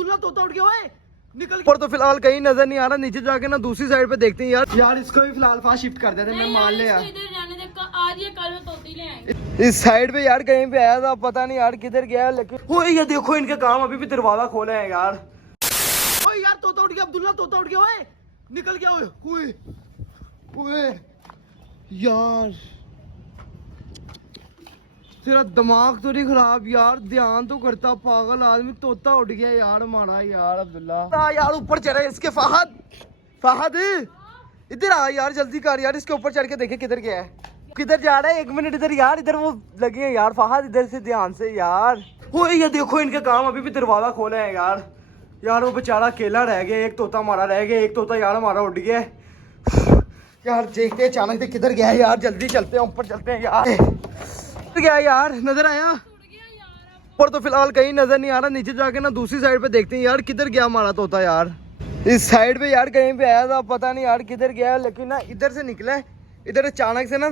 अब्दुल्ला तोता उठ गया ओए निकल पर। तो फिलहाल कहीं नजर नहीं आ रहा, नीचे जाके ना दूसरी साइड पे देखते हैं यार इसको भी फिलहाल फास्ट शिफ्ट कर देते हैं। मैं मान लिया इस साइड पे यार कहीं पे आया था, पता नहीं यार किधर गया है, लेकिन ओए ये देखो इनके काम अभी भी दरवाजा खोले हैं यार। ओए यार तोता उठ गया अब्दुल्ला तोता उठ गया ओए निकल गया ओए ओए यार तेरा दिमाग तो नहीं खराब यार, ध्यान तो करता पागल आदमी, तोता उठ गया यार हमारा यार अब्दुल्ला यार ऊपर चढ़े इसके। फहद इधर आ यार जल्दी कर यार, इसके ऊपर चढ़ के देखे किधर गया है, किधर जा रहा है, 1 मिनट इधर यार, इधर वो लगे हैं यार। फहद इधर से ध्यान से यार। ओए ये देखो इनके काम अभी भी दरवाजा खोले हैं यार वो बेचारा अकेला रह गया, एक तोता हमारा रह गया, एक तोता यार हमारा उड़ गया यार। देखते अचानक से किधर गया है यार, जल्दी चलते हैं ऊपर चलते हैं यार। गया यार नजर आया पर तो फिलहाल कहीं नजर नहीं आ रहा, नीचे जाके ना दूसरी साइड पे देखते हैं यार किधर गया हमारा तोता यार। इस साइड पे यार कहीं पे आया था, पता नहीं यार किधर गया, लेकिन ना इधर से निकला है, इधर अचानक से ना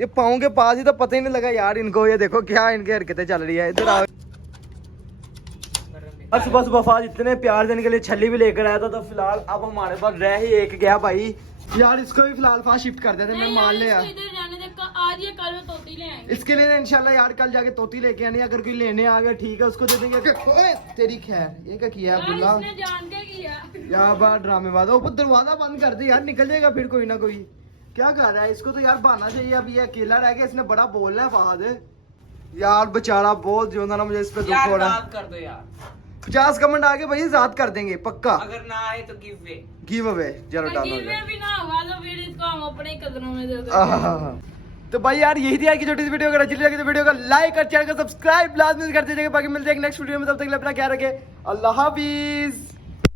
ये पाँव के पास ही, तो पता ही नहीं लगा यार इनको। ये देखो क्या इनकी हरकतें चल रही है। इधर आ सुबह सुबह फाज इतने प्यार देने के लिए छली भी लेकर आया था, तो फिलहाल अब हमारे पास रह ही एक गया भाई यार, इसको भी फिलहाल फास्ट शिफ्ट कर देते। मैं मान लिया आज ये कल में तोती ले आएंगे। इसके लिए इंशाल्लाह यार कल जाके तोती लेके आनी, अगर कोई लेने आ गया ठीक है उसको दे देंगे। ओए तेरी खैर ये क्या किया अब्दुल्ला, इसने जान के किया यार बार ड्रामेबाज। ऊपर दरवाजा बंद कर दे यार, निकल जाएगा फिर कोई ना कोई। क्या कर रहा है, इसको तो यार बहाना चाहिए। अब ये अकेला रह गया, इसने बड़ा बोलना है फहद यार, बेचारा बहुत जो ना मुझे इस पे दुख हो रहा है। कर दो यार 50 कमेंट आगे भाई याद कर देंगे पक्का, अगर ना आए तो गिव अवे जरूर डालो। भी ना हुआ तो फिर इसको हम अपने कदमों में दे दो। तो भाई यार यही थी आज की छोटी सी वीडियो। अगर अच्छी लगी तो वीडियो को लाइक और चैनल को सब्सक्राइब लाजमी कर दीजिएगा। बाकी मिलते हैं नेक्स्ट वीडियो में, तब तक के लिए अपना ख्याल रखें। अल्लाह हाफिज।